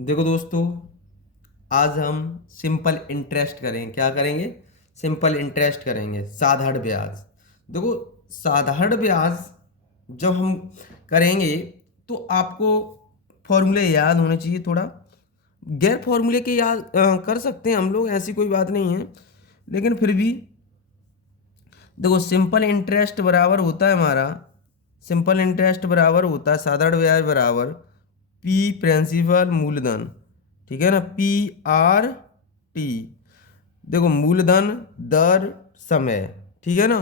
देखो दोस्तों, आज हम सिंपल इंटरेस्ट करेंगे। क्या करेंगे? सिंपल इंटरेस्ट करेंगे, साधारण ब्याज। देखो, साधारण ब्याज जब हम करेंगे तो आपको फॉर्मूले याद होने चाहिए। थोड़ा गैर फॉर्मूले के याद कर सकते हैं हम लोग, ऐसी कोई बात नहीं है, लेकिन फिर भी देखो, सिंपल इंटरेस्ट बराबर होता है हमारा, सिंपल इंटरेस्ट बराबर होता है साधारण ब्याज बराबर पी प्रिंसिपल मूलधन। ठीक है ना, पी आर टी। देखो, मूलधन दर समय, ठीक है ना,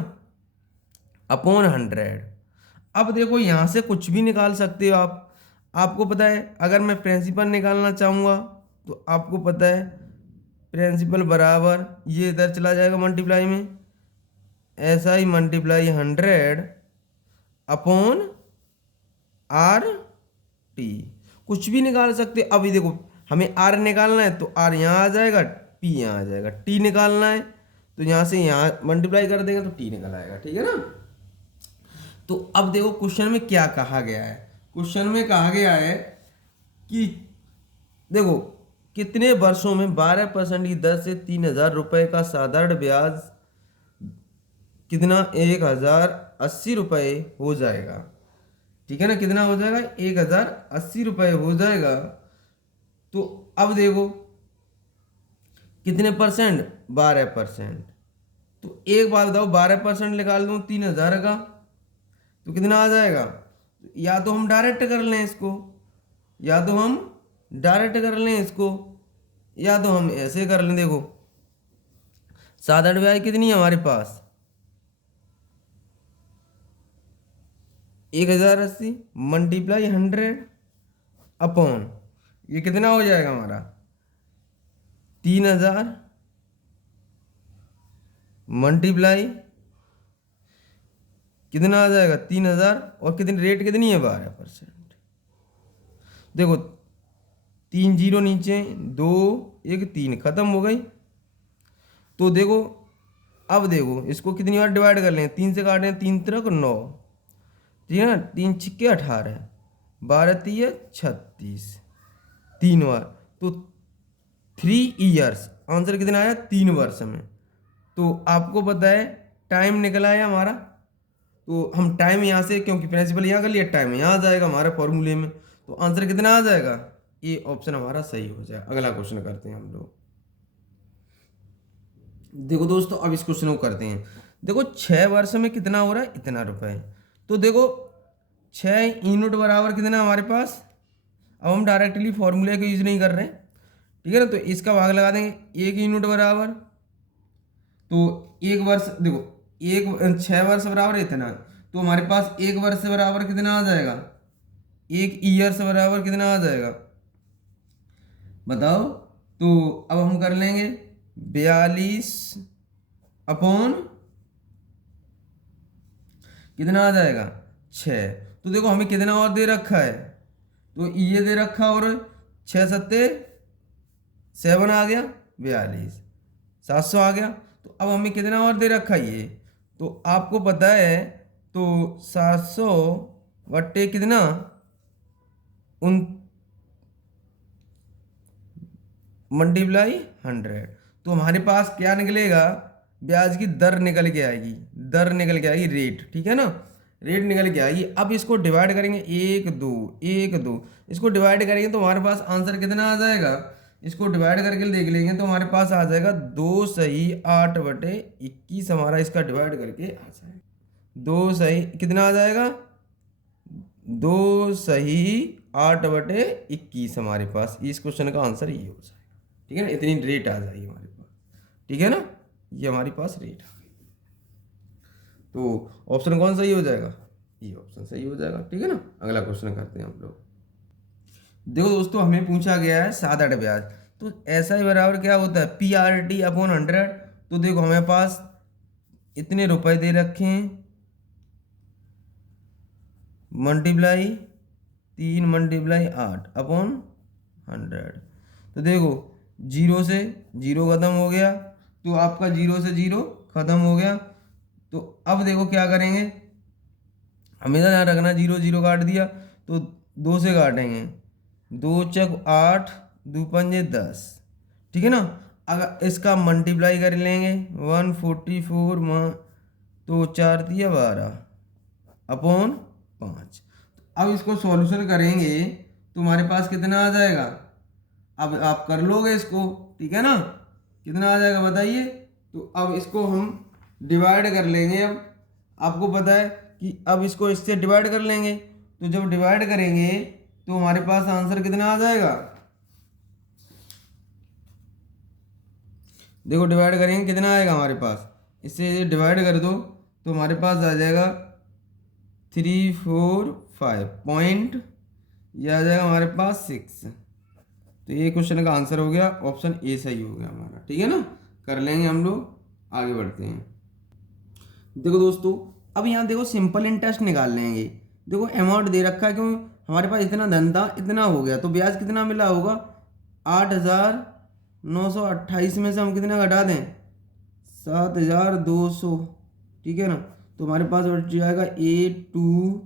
अपॉन 100। अब देखो, यहाँ से कुछ भी निकाल सकते हो आप। आपको पता है, अगर मैं प्रिंसिपल निकालना चाहूँगा तो आपको पता है प्रिंसिपल बराबर ये इधर चला जाएगा मल्टीप्लाई में, ऐसा ही मल्टीप्लाई 100 अपॉन आर टी। कुछ भी निकाल सकते। अभी देखो, हमें आर निकालना है तो आर यहाँ आ जाएगा, पी यहाँ आ जाएगा। टी निकालना है तो यहाँ से यहाँ मल्टीप्लाई कर देंगे तो टी निकल आएगा। ठीक है ना। तो अब देखो, क्वेश्चन में क्या कहा गया है। क्वेश्चन में कहा गया है कि देखो, कितने वर्षों में 12% की दर से 3,000 रुपये का साधारण ब्याज कितना 1,080 रुपये हो जाएगा। ठीक है ना, कितना हो जाएगा? 1,080 रुपये हो जाएगा। तो अब देखो, कितने परसेंट? 12%। तो एक बात बताओ, 12% निकाल दूँ 3,000 का तो कितना आ जाएगा? या तो हम डायरेक्ट कर लें इसको, या तो हम डायरेक्ट कर लें इसको, या तो हम ऐसे कर लें। देखो, साधारण ब्याज कितनी है हमारे पास? 1,080 मल्टीप्लाई 100 अपॉन ये कितना हो जाएगा हमारा? 3,000 मल्टीप्लाई कितना आ जाएगा? 3,000 और कितनी रेट कितनी है? 12%। देखो, 3 जीरो नीचे, 2 1 3 खत्म हो गई। तो देखो, अब देखो इसको कितनी बार डिवाइड कर लें? 3 से काटें, 3 तिरक 9, ठीक है ना, 3 छिक्के 18, 12 तिये 36, 3 बार। तो 3 ईयर्स, आंसर कितना आया? 3 वर्ष में। तो आपको पता है टाइम निकला है हमारा। तो हम टाइम यहाँ से, क्योंकि प्रिंसिपल यहाँ कर लिया, टाइम यहाँ आ जाएगा हमारे फॉर्मूले में। तो आंसर कितना आ जाएगा? ये ऑप्शन हमारा सही हो जाए। अगला क्वेश्चन करते हैं हम लोग। देखो दोस्तों, अब इस क्वेश्चन को करते हैं। देखो, 6 वर्ष में कितना हो रहा है? इतना रुपए। तो देखो, 6 यूनिट बराबर कितना हमारे पास? अब हम डायरेक्टली फॉर्मूले का यूज नहीं कर रहे हैं, ठीक है ना। तो इसका भाग लगा देंगे, 1 यूनिट बराबर, तो 1 वर्ष। देखो, 6 वर्ष बराबर इतना, तो हमारे पास 1 वर्ष बराबर कितना आ जाएगा? 1 ईयर से बराबर कितना आ जाएगा? बताओ। तो अब हम कर लेंगे 42 अपॉन कितना आ जाएगा? 6। तो देखो, हमें कितना और दे रखा है? तो ये दे रखा, और 6 सत्ते 7 आ गया, 42, 700 आ गया। तो अब हमें कितना और दे रखा है ये? तो आपको पता है, तो 700 बट्टे कितना, उन मल्टीप्लाई 100। तो हमारे पास क्या निकलेगा? ब्याज की दर निकल के आएगी, दर निकल के आएगी, रेट। ठीक है ना, रेट निकल के आएगी। अब इसको डिवाइड करेंगे, 1 2 1 2, इसको डिवाइड करेंगे तो हमारे पास आंसर कितना आ जाएगा? इसको डिवाइड करके देख लेंगे तो हमारे पास आ जाएगा 2 सही 8/21 हमारा इसका डिवाइड करके आ जाएगा। 2 सही कितना आ जाएगा? 2 सही 8/21 हमारे पास इस क्वेश्चन का आंसर ये हो जाएगा। ठीक है ना, इतनी रेट आ जाएगी हमारे पास। ठीक है ना, ये हमारे पास रेट आ गई। तो ऑप्शन कौन सही हो जाएगा? ये ऑप्शन सही हो जाएगा। ठीक है ना, अगला क्वेश्चन करते हैं हम लोग। देखो दोस्तों, हमें पूछा गया है साधारण ब्याज। तो ऐसा ही बराबर क्या होता है? PRT upon 100। तो देखो, हमारे पास इतने रुपए दे रखे हैं, मल्टीप्लाई 3 मल्टीप्लाई 8 अपॉन 100। तो देखो, जीरो से जीरो खत्म हो गया, तो आपका जीरो से जीरो खत्म हो गया। तो अब देखो क्या करेंगे, हमेशा ध्यान रखना, जीरो जीरो काट दिया तो 2 से काटेंगे, 2 चक 8 दो पंजे 10, ठीक है ना। अगर इसका मल्टीप्लाई कर लेंगे 144 तो 4 दिया 12 अपॉन 5। अब इसको सॉल्यूशन करेंगे तो हमारे पास कितना आ जाएगा। अब आप कर लोगे इसको, ठीक है ना, कितना आ जाएगा बताइए। तो अब इसको हम डिवाइड कर लेंगे। अब आपको पता है कि अब इसको इससे डिवाइड कर लेंगे, तो जब डिवाइड करेंगे तो हमारे पास आंसर कितना आ जाएगा। देखो डिवाइड करेंगे कितना आएगा हमारे पास, इससे डिवाइड कर दो तो हमारे पास आ जाएगा 345 पॉइंट, यह आ जाएगा हमारे पास 6। तो ये क्वेश्चन का आंसर हो गया, ऑप्शन ए सही हो गया हमारा, ठीक है ना। कर लेंगे हम लोग, आगे बढ़ते हैं। देखो दोस्तों, अब यहाँ देखो सिंपल इंटरेस्ट निकाल लेंगे। देखो अमाउंट दे रखा है, क्यों हमारे पास इतना धन था, इतना हो गया, तो ब्याज कितना मिला होगा 8,928 में से हम कितना घटा दें 7,200, ठीक है ना। तो हमारे पास बच जाएगा 8, 2,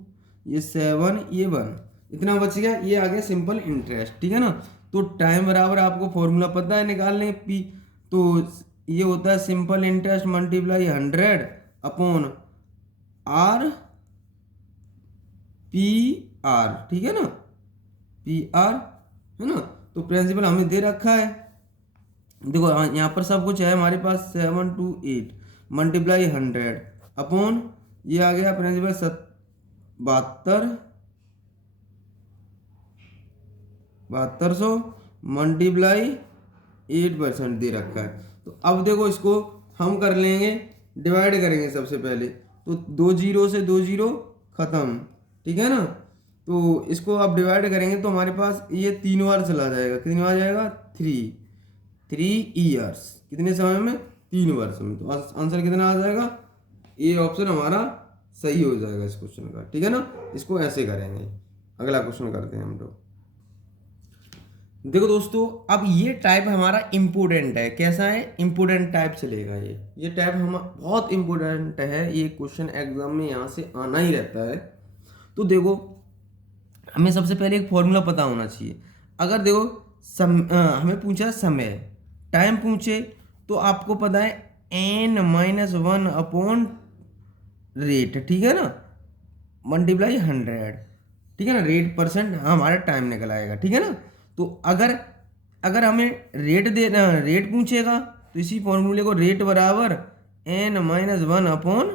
ये 7, ये 1, इतना बच गया। ये आ गया सिंपल इंटरेस्ट, ठीक है ना। तो टाइम बराबर आपको फॉर्मूला पता है निकालने पी, तो ये होता है simple interest multiply 100 upon R P R, ठीक है ना, पी आर, है ना। तो प्रिंसिपल हमें दे रखा है, देखो यहाँ पर सब कुछ है हमारे पास 728 मल्टीप्लाई 100 अपॉन ये आ गया प्रिंसिपल 7200 मल्टीप्लाई 8% दे रखा है। तो अब देखो इसको हम कर लेंगे, डिवाइड करेंगे सबसे पहले, तो 2 जीरो से 2 जीरो खत्म, ठीक है ना। तो इसको आप डिवाइड करेंगे तो हमारे पास ये 3 बार चला जाएगा, कितनी बार जाएगा 3 ईयर्स, कितने समय में 3 वर्ष में। तो आंसर कितना आ जाएगा, ये ऑप्शन हमारा सही हो जाएगा इस क्वेश्चन का, ठीक है ना। इसको ऐसे करेंगे। अगला क्वेश्चन करते हैं हम लोग। देखो दोस्तों, अब ये टाइप हमारा इम्पोर्टेंट है, कैसा है इम्पोर्टेंट टाइप चलेगा ये टाइप हम बहुत इम्पोर्टेंट है, ये क्वेश्चन एग्जाम में यहाँ से आना ही रहता है। तो देखो हमें सबसे पहले एक फॉर्मूला पता होना चाहिए। अगर देखो हमें पूछा समय, टाइम पूछे, तो आपको पता है n-1 अपॉन रेट, ठीक है ना, मल्टीप्लाई 100, ठीक है ना, रेट परसेंट हमारा टाइम निकल आएगा, ठीक है ना। तो अगर हमें रेट पूछेगा तो इसी फॉर्मूले को रेट बराबर n-1 अपॉन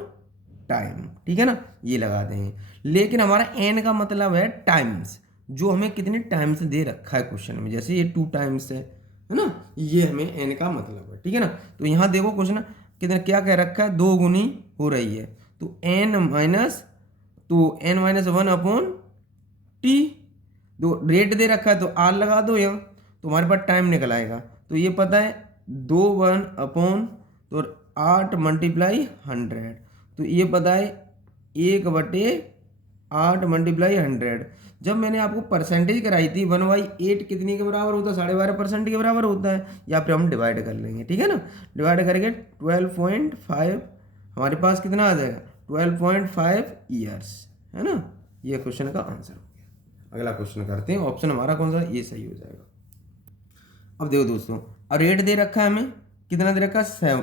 टाइम, ठीक है ना, ये लगा देंगे। लेकिन हमारा n का मतलब है टाइम्स, जो हमें कितने टाइम्स दे रखा है क्वेश्चन में, जैसे ये 2 टाइम्स है ना, ये हमें n का मतलब है, ठीक है ना। तो यहाँ देखो क्वेश्चन कितना क्या कह रखा है, 2 गुनी हो रही है, तो n-1 अपॉन टी, दो रेट दे रखा है तो आर लगा दो यहाँ, तो हमारे पास टाइम निकल आएगा। तो ये पता है 2 अपॉन तो 8 मल्टीप्लाई 100, तो ये पता है 1/8 मल्टीप्लाई 100। जब मैंने आपको परसेंटेज कराई थी 1/8 कितनी के बराबर होता है, 12.5% के बराबर होता है, या फिर हम डिवाइड कर लेंगे, ठीक है ना। डिवाइड करके 12.5 हमारे पास कितना आ जाएगा 12.5 ईयर्स, है ना। ये क्वेश्चन का आंसर हो गया। अगला क्वेश्चन करते हैं, ऑप्शन हमारा कौन सा, ये सही हो जाएगा। अब देखो दोस्तों, अब रेट दे रखा है हमें, कितना दे रखा है 7,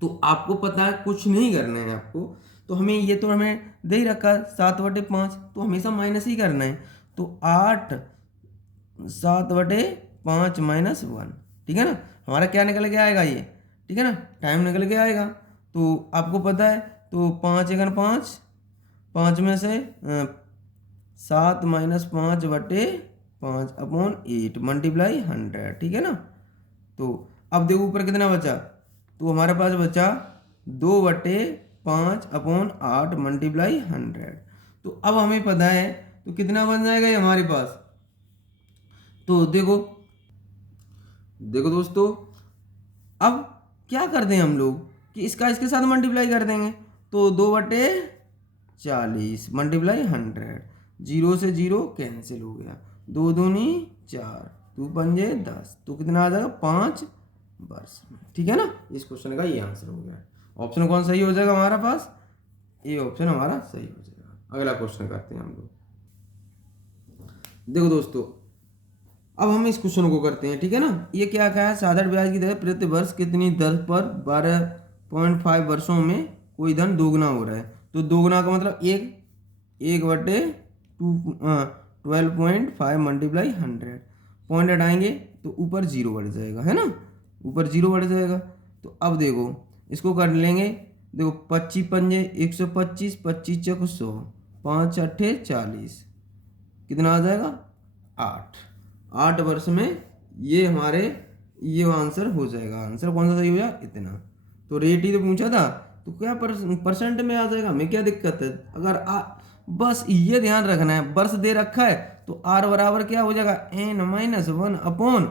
तो आपको पता है कुछ नहीं करना है आपको, तो हमें ये तो हमें दे ही रखा है 7/5, तो हमेशा माइनस ही करना है। तो 8 7/5 -1, ठीक है ना, हमारा क्या निकल के आएगा ये, ठीक है ना, टाइम निकल के आएगा। तो आपको पता है, तो 5 × 5, 5 में से 7 - 5/5 अपॉन 8 मल्टीप्लाई 100, ठीक है ना। तो अब देखो ऊपर कितना बचा, तो हमारे पास बचा 2/5 अपॉन 8 मल्टीप्लाई 100। तो अब हमें पता है तो कितना बन जाएगा ये हमारे पास। तो देखो दोस्तों, अब क्या करते हैं हम लोग कि इसका इसके साथ मल्टीप्लाई कर देंगे, तो 2/40 मल्टीप्लाई 100, 0 से 0 कैंसिल हो गया, 2 दूनी 4, 2 पंजे 10, तो कितना आ जाएगा 5 वर्ष में, ठीक है ना। इस क्वेश्चन का ये आंसर हो गया। ऑप्शन कौन सही हो जाएगा हमारा पास, ये ऑप्शन हमारा सही हो जाएगा। अगला क्वेश्चन करते हैं हम लोग। देखो दोस्तों, अब हम इस क्वेश्चन को करते हैं, ठीक है ना। ये क्या कहा है, साधारण ब्याज की दर प्रति वर्ष कितनी दर पर 12.5 वर्षों में कोई धन दोगुना हो रहा है। तो दोगुना का मतलब एक बटे 12.5 मल्टीप्लाई 100, पॉइंट हटाएंगे तो ऊपर जीरो बढ़ जाएगा, है ना, ऊपर जीरो बढ़ जाएगा। तो अब देखो इसको कर लेंगे, देखो 25 पंजे 125, 25 चौक 100, 5 अट्ठे 40, कितना आ जाएगा 8 वर्ष में ये हमारे ये आंसर हो जाएगा। आंसर कौन सा सही हो जाएगा, इतना। तो रेट ही तो पूछा था, तो क्या परसेंट में आ जाएगा, हमें क्या दिक्कत है। अगर बस ये ध्यान रखना है, वर्ष दे रखा है तो आर बराबर क्या हो जाएगा n-1 अपॉन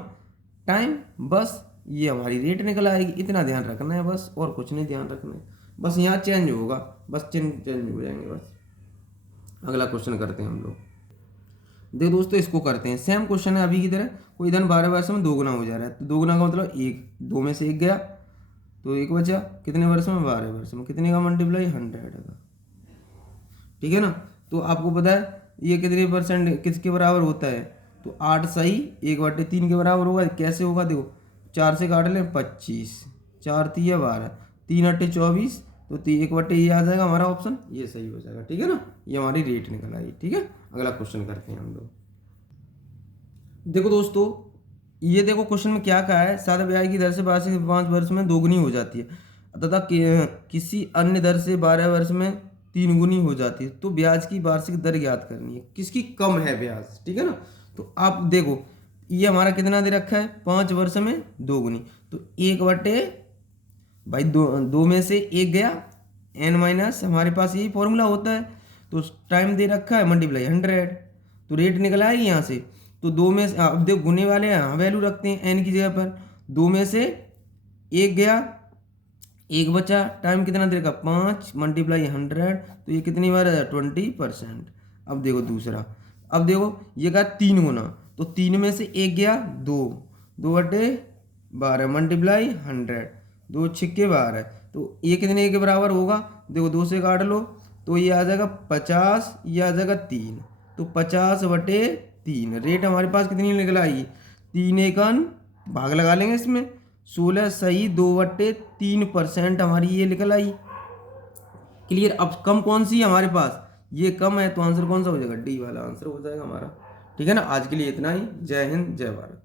टाइम, बस ये हमारी रेट निकल आएगी। इतना ध्यान रखना है बस, और कुछ नहीं ध्यान रखना है, बस यहाँ चेंज होगा, बस चेंज हो जाएंगे बस। अगला क्वेश्चन करते हैं हम लोग। देखो दोस्तों इसको करते हैं, सेम क्वेश्चन है अभी की तरह। कोई धन 12 वर्ष में दोगुना हो जा रहा है, तो दोगुना का मतलब एक, दो में से एक गया तो एक बचा, कितने वर्ष में 12 वर्ष में, कितने का मल्टीप्लाई 100 का, ठीक है ना। तो आपको पता है ये कितने परसेंट किसके बराबर होता है, तो 8 सही 1/3 के बराबर होगा। कैसे होगा, देखो 4 से काट लें 25, 4 तिया 12, 3 अट्ठे 24, तो 1/, ये आ जाएगा हमारा ऑप्शन, ये सही हो जाएगा, ठीक है ना। ये हमारी रेट निकल आई, ठीक है। अगला क्वेश्चन करते हैं हम लोग। देखो दोस्तों ये देखो क्वेश्चन में क्या कहा है, साधारण ब्याज की दर से 12 से 5 वर्ष में दोगुनी हो जाती है तथा किसी अन्य दर से 12 वर्ष में 3 गुनी हो जाती है, तो ब्याज की वार्षिक दर ज्ञात करनी है, किसकी कम है ब्याज, ठीक है ना। तो आप देखो ये हमारा कितना दे रखा है, 5 वर्ष में 2 गुनी, तो 1/, भाई दो में से एक गया, n- हमारे पास यही फॉर्मूला होता है। तो टाइम दे रखा है मल्टीप्लाई 100, तो रेट निकल आएगी यहाँ से। तो दो में से अब देखो गुने वाले यहाँ वैल्यू रखते हैं n की जगह पर, दो में से एक गया, एक बचा, टाइम कितना दे रखा 5 मल्टीप्लाई 100, तो ये कितनी बार है 20%। अब देखो दूसरा, अब देखो ये कहा 3 गुना, तो 3 में से एक गया 2, 2/12 मल्टीप्लाई 100, 2 छिक्के 12, तो ये कितने के बराबर होगा, देखो 2 से काट लो तो ये आ जाएगा 50, ये आ जाएगा 3, तो 50/3। रेट हमारे पास कितनी निकल आई, 3 एकन भाग लगा लेंगे इसमें, 16 सही 2/3% हमारी ये निकल आई। क्लियर। अब कम कौन सी है हमारे पास, ये कम है, तो आंसर कौन सा हो जाएगा, डी वाला आंसर हो जाएगा हमारा, ठीक है ना। आज के लिए इतना ही, जय हिंद जय भारत।